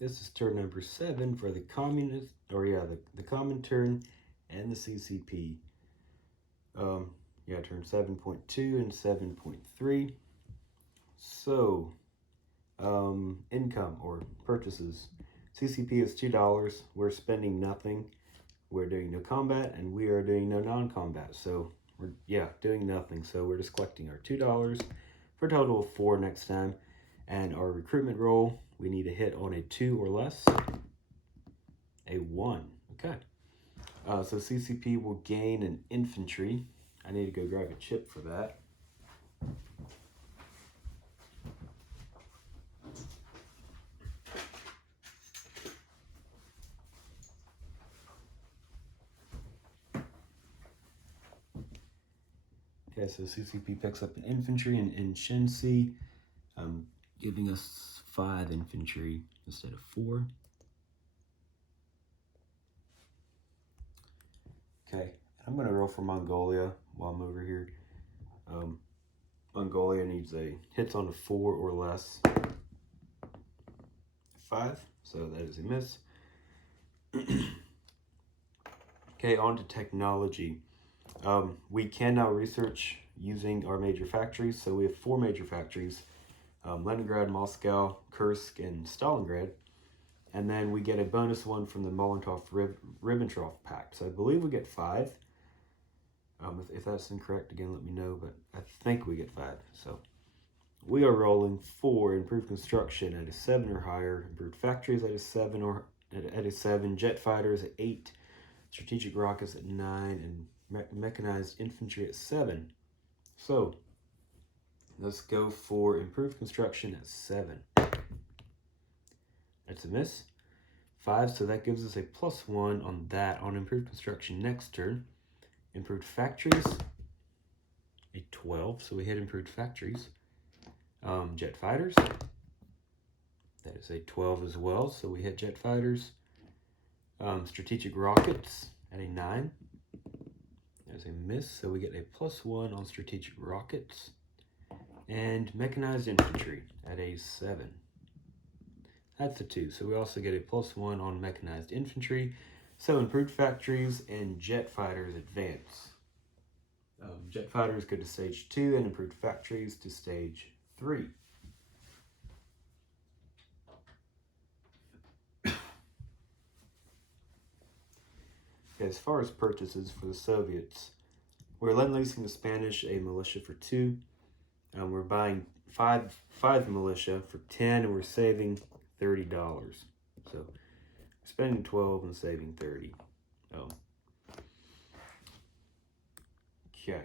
This is turn number 7 for the the Comintern and the CCP. Turn 7.2 and 7.3. So, income or purchases. CCP is $2. We're spending nothing. We're doing no combat, and we are doing no non-combat. So, we're doing nothing. So, we're just collecting our $2 for a total of 4 next time. And our recruitment roll, we need to hit on a 2 or less. A 1. Okay. So CCP will gain an infantry. I need to go grab a chip for that. Okay, so CCP picks up an infantry in Shensi, giving us 5 infantry instead of 4. Okay, I'm going to roll for Mongolia while I'm over here. Mongolia needs a hits on a 4 or less. 5, so that is a miss. Okay, on to technology. We can now research using our major factories. So we have 4 major factories, Leningrad, Moscow, Kursk, and Stalingrad. And then we get a bonus 1 from the Molotov-Ribbentrop Pact. So I believe we get 5. If that's incorrect, again, let me know. But I think we get 5. So we are rolling for improved construction at a 7 or higher, improved factories at a 7 or at a 7, jet fighters at 8, strategic rockets at 9, and mechanized infantry at 7. So let's go for improved construction at 7. That's a miss. 5, so that gives us a +1 on that on improved construction next turn. Improved factories, a 12, so we hit improved factories. Jet fighters, that is a 12 as well, so we hit jet fighters. Strategic rockets at a 9. That's a miss, so we get a +1 on strategic rockets. And mechanized infantry at a 7. That's a 2, so we also get a +1 on mechanized infantry. So improved factories and jet fighters advance. Jet fighters go to stage 2 and improved factories to stage 3. As far as purchases for the Soviets, we're lend-leasing the Spanish a militia for 2. We're buying five militia for 10, and we're saving $30. So we're spending 12 and saving 30. Okay.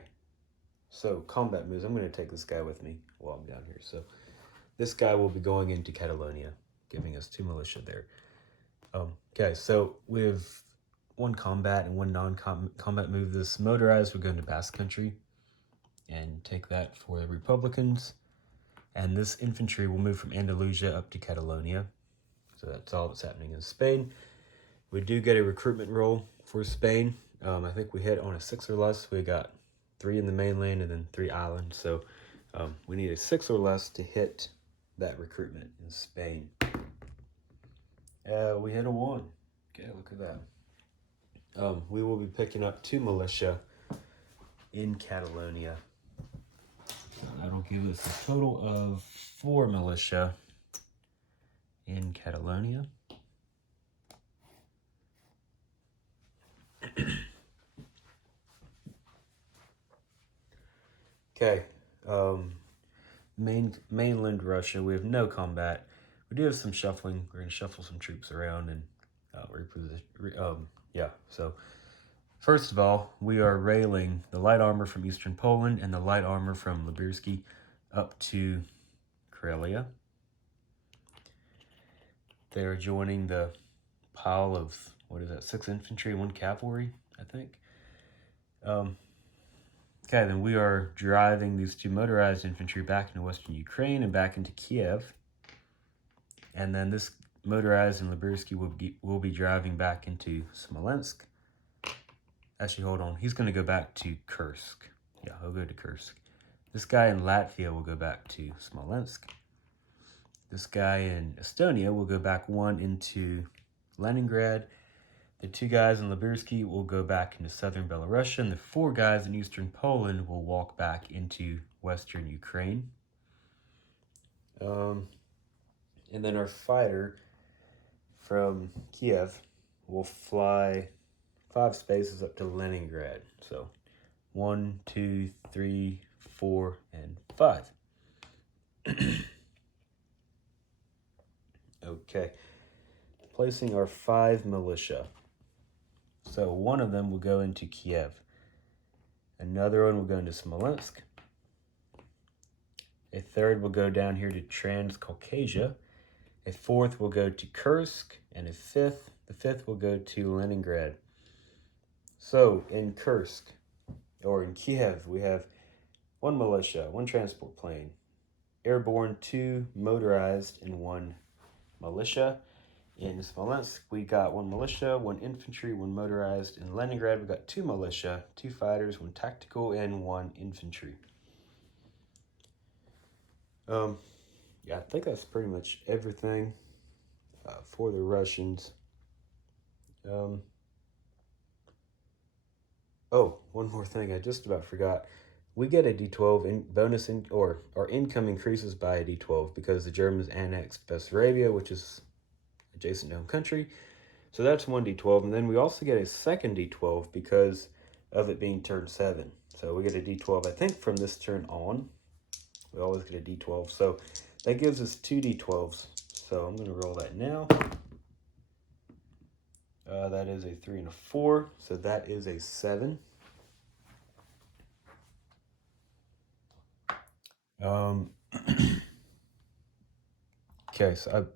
So combat moves. I'm going to take this guy with me while I'm down here. So this guy will be going into Catalonia, giving us 2 militia there. Okay, so we have 1 combat and 1 non-combat move. This motorized will go into Basque Country and take that for the Republicans. And this infantry will move from Andalusia up to Catalonia. So that's all that's happening in Spain. We do get a recruitment roll for Spain. I think we hit on a 6 or less. We got 3 in the mainland and then 3 islands. So we need a 6 or less to hit that recruitment in Spain. We hit a 1. Okay, look at that. We will be picking up 2 militia in Catalonia. So that'll give us a total of 4 militia in Catalonia. Okay, mainland Russia, we have no combat. We do have some shuffling. We're going to shuffle some troops around and reposition. So first of all, we are railing the light armor from Eastern Poland and the light armor from Libirsky up to Karelia. They are joining the pile of, 6 infantry, 1 cavalry, I think. Okay, then we are driving these 2 motorized infantry back into western Ukraine and back into Kiev. And then this motorized and Libirsky will be driving back into Smolensk. Actually, hold on. He's going to go back to Kursk. Yeah, he'll go to Kursk. This guy in Latvia will go back to Smolensk. This guy in Estonia will go back 1 into Leningrad. The 2 guys in Libursky will go back into southern Belarus, and the 4 guys in eastern Poland will walk back into western Ukraine. And then our fighter from Kiev will fly 5 spaces up to Leningrad. So 1, 2, 3, 4, and 5. Okay. Placing our 5 militia. So 1 of them will go into Kiev. Another one will go into Smolensk. A 3rd will go down here to Transcaucasia. A 4th will go to Kursk. And the 5th will go to Leningrad. So in Kursk, or in Kiev, we have 1 militia, 1 transport plane, airborne, 2 motorized, and 1 militia. In Smolensk, we got 1 militia, 1 infantry, 1 motorized. In Leningrad, we got 2 militia, 2 fighters, 1 tactical, and 1 infantry. Yeah, I think that's pretty much everything for the Russians. Oh, one more thing I just about forgot. We get a D12 bonus, or our income increases by a D12 because the Germans annexed Bessarabia, which is adjacent to home country. So that's 1 D12, and then we also get a second D12 because of it being turn 7. So we get a D12, I think, from this turn on. We always get a D12, so that gives us 2 D12s. So I'm going to roll that now. That is a 3 and a 4, so that is a 7. Okay, so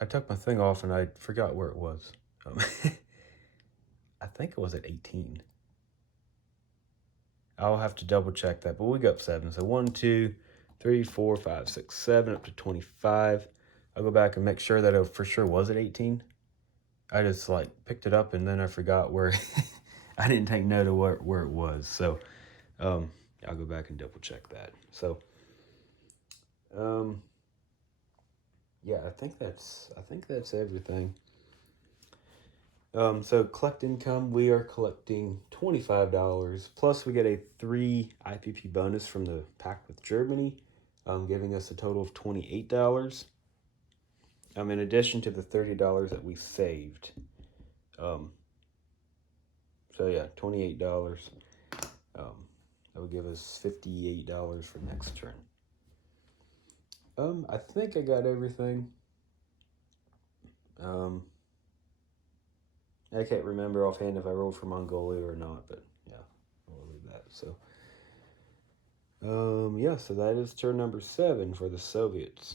I took my thing off and I forgot where it was. I think it was at 18. I'll have to double check that, but we got 7. So 1, 2, 3, 4, 5, 6, 7, up to 25. I'll go back and make sure that it for sure was at 18. I just picked it up and then I forgot where. I didn't take note of where it was. So I'll go back and double check that. So yeah, I think that's everything. So collect income, we are collecting $25, plus we get a 3 IPP bonus from the pact with Germany, giving us a total of $28. In addition to the $30 that we saved. So yeah, $28. That would give us $58 for next turn. I think I got everything. I can't remember offhand if I rolled for Mongolia or not, but yeah, I'll leave that. So, yeah, so that is turn number 7 for the Soviets.